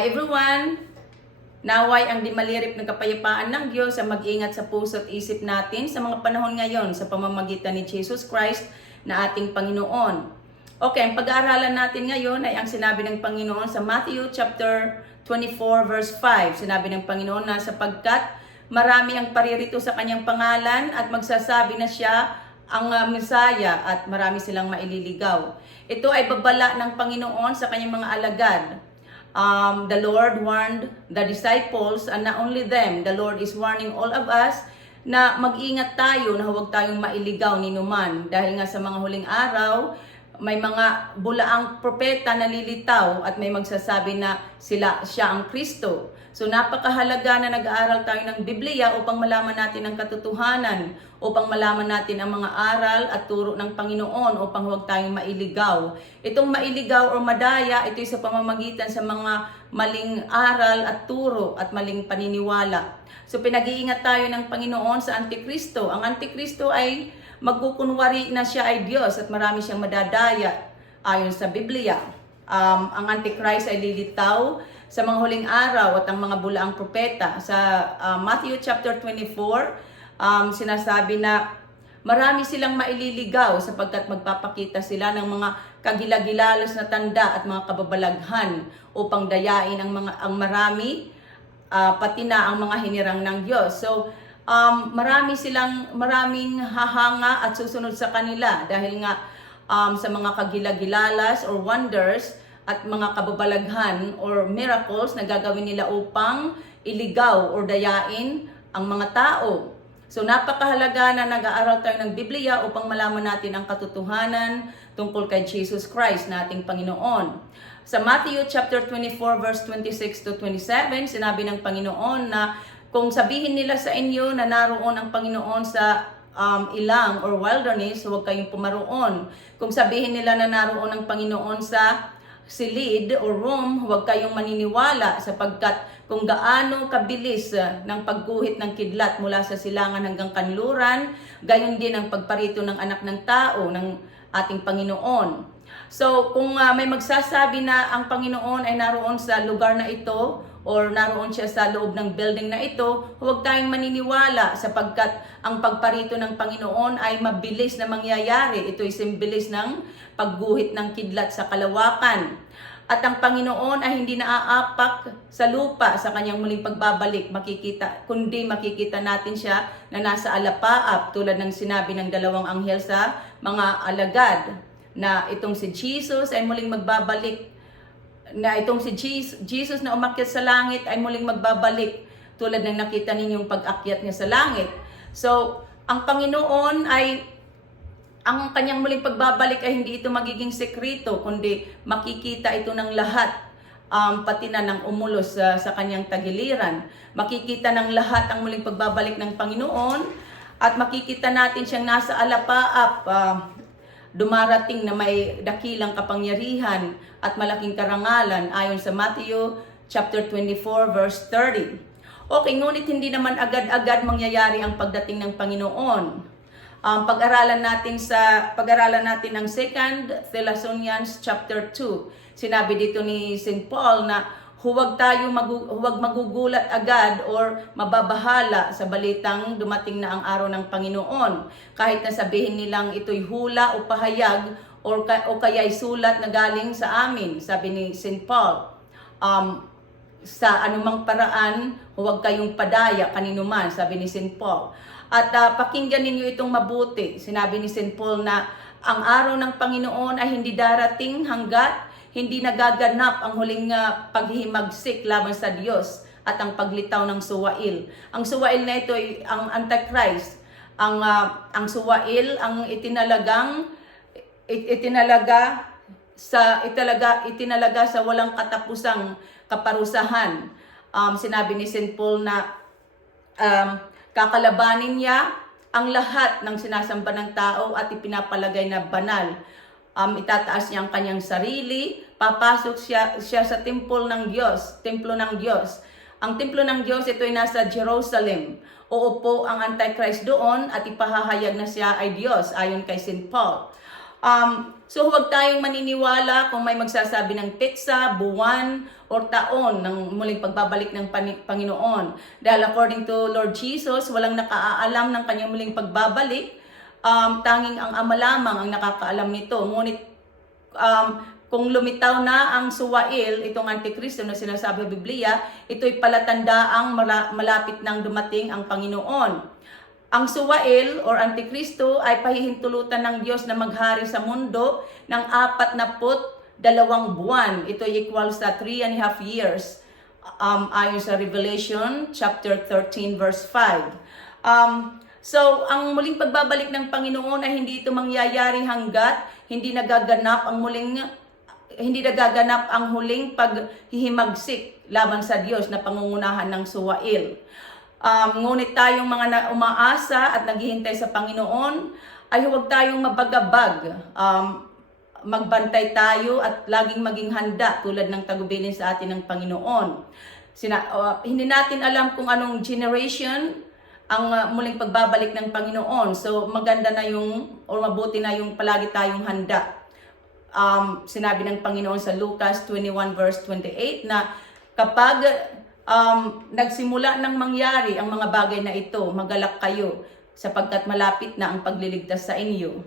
Hi everyone! Naway ang di malirip ng kapayapaan ng Diyos ang mag-ingat sa puso at isip natin sa mga panahon ngayon sa pamamagitan ni Jesus Christ na ating Panginoon. Okay, ang pag-aaralan natin ngayon ay ang sinabi ng Panginoon sa Matthew chapter 24 verse 5. Sinabi ng Panginoon na sapagkat marami ang paririto sa kanyang pangalan at magsasabi na siya ang Mesaya at marami silang maililigaw. Ito ay babala ng Panginoon sa kanyang mga alagad. The Lord warned the disciples, and not only them, the Lord is warning all of us na mag-ingat tayo na huwag tayong mailigaw ni numan. Dahil nga sa mga huling araw, may mga bulaang propeta na lilitaw at may magsasabi na siya ang Kristo. So napakahalaga na nag-aaral tayo ng Biblia upang malaman natin ang katotohanan, upang malaman natin ang mga aral at turo ng Panginoon upang huwag tayong mailigaw. Itong mailigaw o madaya, ito sa pamamagitan sa mga maling aral at turo at maling paniniwala. So pinag-iingat tayo ng Panginoon sa Antikristo. Ang Antikristo ay magkukunwari na siya ay Diyos at marami siyang madadaya ayon sa Biblia. Ang Antichrist ay lilitaw sa mga huling araw at ang mga bulaang propeta. Sa Matthew chapter 24, sinasabi na marami silang maililigaw sapagkat magpapakita sila ng mga kagilagilalas na tanda at mga kababalaghan upang dayain ang marami, pati na ang mga hinirang ng Diyos. So, maraming hahanga at susunod sa kanila dahil nga sa mga kagilagilalas or wonders at mga kababalaghan or miracles na gagawin nila upang iligaw or dayain ang mga tao. So napakahalaga na nag-aaral tayo ng Biblia upang malaman natin ang katotohanan tungkol kay Jesus Christ na ating Panginoon. Sa Matthew chapter 24 verse 26 to 27, sinabi ng Panginoon na kung sabihin nila sa inyo na naroon ang Panginoon sa ilang or wilderness, huwag kayong pumaroon. Kung sabihin nila na naroon ang Panginoon sa silid o room, huwag kayong maniniwala sapagkat kung gaano kabilis ng pagguhit ng kidlat mula sa silangan hanggang kanluran, gayon din ang pagparito ng anak ng tao ng ating Panginoon. So kung may magsasabi na ang Panginoon ay naroon sa lugar na ito or naroon siya sa loob ng building na ito, huwag tayong maniniwala sapagkat ang pagparito ng Panginoon ay mabilis na mangyayari. Ito ay simbilis ng pagguhit ng kidlat sa kalawakan. At ang Panginoon ay hindi naaapak sa lupa sa kanyang muling pagbabalik, kundi makikita natin siya na nasa alapaap tulad ng sinabi ng dalawang anghel sa mga alagad na itong si Jesus ay muling magbabalik, na itong si Jesus na umakyat sa langit ay muling magbabalik tulad ng nakita ninyong pag-akyat niya sa langit. So, ang Panginoon ay ang kanyang muling pagbabalik ay hindi ito magiging sekreto, kundi makikita ito ng lahat, pati na ng umulos sa kanyang tagiliran. Makikita ng lahat ang muling pagbabalik ng Panginoon at makikita natin siyang nasa alapaap, dumarating na may dakilang kapangyarihan at malaking karangalan ayon sa Matthew chapter 24 verse 30. Okay, ngunit hindi naman agad-agad mangyayari ang pagdating ng Panginoon. Pag-aralan natin ang 2 Thessalonians chapter 2. Sinabi dito ni St. Paul na huwag magugulat agad or mababahala sa balitang dumating na ang araw ng Panginoon. Kahit na sabihin nilang ito'y hula o pahayag o kaya'y sulat na galing sa amin, sabi ni St. Paul. Sa anumang paraan, huwag kayong padaya kaninuman, sabi ni St. Paul. At pakinggan ninyo itong mabuti. Sinabi ni St. Paul na ang araw ng Panginoon ay hindi darating hanggat hindi nagaganap ang huling paghihimagsik laban sa Diyos at ang paglitaw ng suwail. Ang suwail na ito ay ang Antichrist. Ang suwail ang itinalaga sa walang katapusang kaparusahan. Sinabi ni St. Paul na kakalabanin niya ang lahat ng sinasamba ng tao at ipinapalagay na banal. Itataas niya ang kanyang sarili, papasok siya sa templo ng Diyos. Ang templo ng Diyos, ito ay nasa Jerusalem. Uupo ang Antichrist doon at ipahahayag na siya ay Diyos ayon kay St. Paul. So huwag tayong maniniwala kung may magsasabi ng petsa, buwan, o taon ng muling pagbabalik ng Panginoon. Dahil according to Lord Jesus, walang nakaalam ng kanyang muling pagbabalik. Tanging ang Ama lamang ang nakakaalam nito. Ngunit kung lumitaw na ang suwail, itong Antikristo na sinasabi sa Biblia, ito'y palatandaang malapit nang dumating ang Panginoon. Ang suwail or Antikristo ay pahihintulutan ng Diyos na maghari sa mundo ng 42 buwan. Ito equals sa 3.5 years. Ayon sa Revelation chapter 13 verse 5. So, ang muling pagbabalik ng Panginoon ay hindi ito mangyayari hanggat hindi nagaganap ang huling paghihimagsik laban sa Diyos na pangungunahan ng suwail. Ngunit tayong mga umaasa at naghihintay sa Panginoon ay huwag tayong mabagabag. Magbantay tayo at laging maging handa tulad ng tagubilin sa atin ng Panginoon. Hindi natin alam kung anong generation ang muling pagbabalik ng Panginoon. So maganda na mabuti na yung palagi tayong handa. Sinabi ng Panginoon sa Lucas 21 verse 28 na kapag nagsimula ng mangyari ang mga bagay na ito, magalak kayo sapagkat malapit na ang pagliligtas sa inyo.